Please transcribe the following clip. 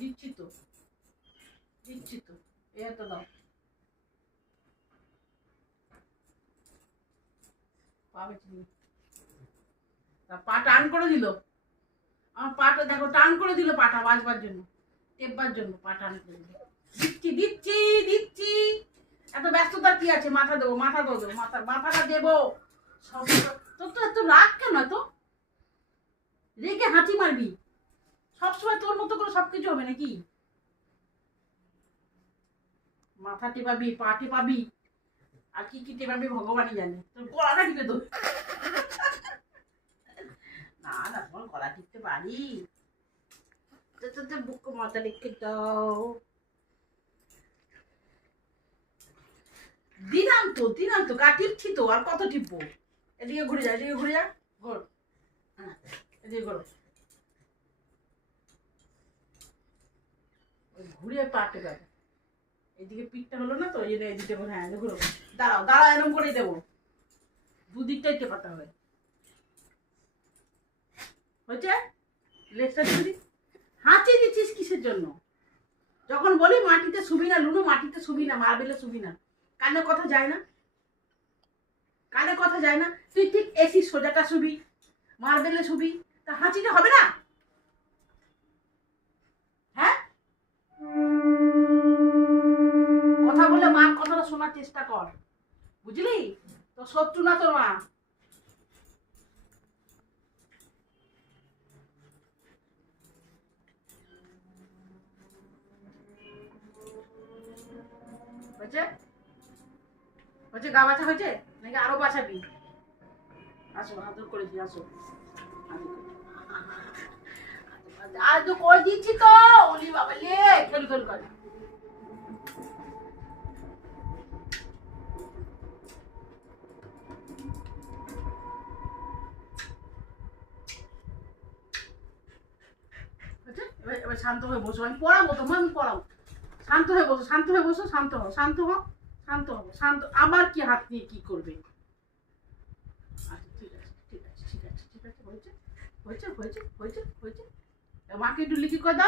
দিচ্ছি তো এটা দাও। পা টান করে দিল, আমার পাটা দেখো টান করে দিল, পাটা বাজবার জন্য, টেপবার জন্য পা টান করে দিল। দিচ্ছি। এত ব্যস্ততা কি আছে? মাথা দেবো, মাথাটা দেবো। তোর তো এত রাগ কেন? তো রেগে হাঁচি মারবি সবসময়? তোর মতো করে সবকিছু হবে নাকি? মাথা টেপাবি, পা টেপাবি, আর কি কি টেপাবি ভগবানই জানে। তোর গলাটা টিপে তো না তোমার গলা টিপতে পারি। বুক মাথা রেখে দাও। দিলাম তো গা টিপছি তো, আর কত টিপবো? এদিকে ঘুরে যা ঘোর। হ্যাঁ, এদিকে ঘোরো। ঘুরে পা টেপাবে। এদিকে পিঠটা হলো না তো, এই জন্য এদিকে হ্যাঁ ঘুরো। দাঁড়াও এরকম করেই দেবো, দুদিকটাই টেপাতে হবে। হয়েছে? লেজটা দিবি। হাঁচি দিচ্ছিস কিসের জন্য? যখন বলি মাটিতে শুবি না লুনু, মাটিতে শুবি না, মার্বেলে শুবি না, কানে কথা যায় না? তুই ঠিক এসি সোজাটা শুবি, মার্বেলে শুবি, তা হাঁচিটা হবে না? হ্যাঁ, কথা বলে মা কথাটা শোনার চেষ্টা কর, বুঝলি? তো শত্রু না তোর মা। হয়েছে গা বাছা হয়েছে নাকি আরো বাছাবি? আসো আদর করে দি, আসো। আর তো করে দিচ্ছি তো, ওলি বাবা লে, খেল করে। এবার শান্ত হয়ে বসো, আমি পড়াবো তোমার, আমি পড়াবো। শান্ত হয়ে বসো, শান্ত হও। আবার কি হাত নিয়ে কি করবে? আচ্ছা ঠিক আছে, হয়েছে। মাকে একটু লিখি করে দাও।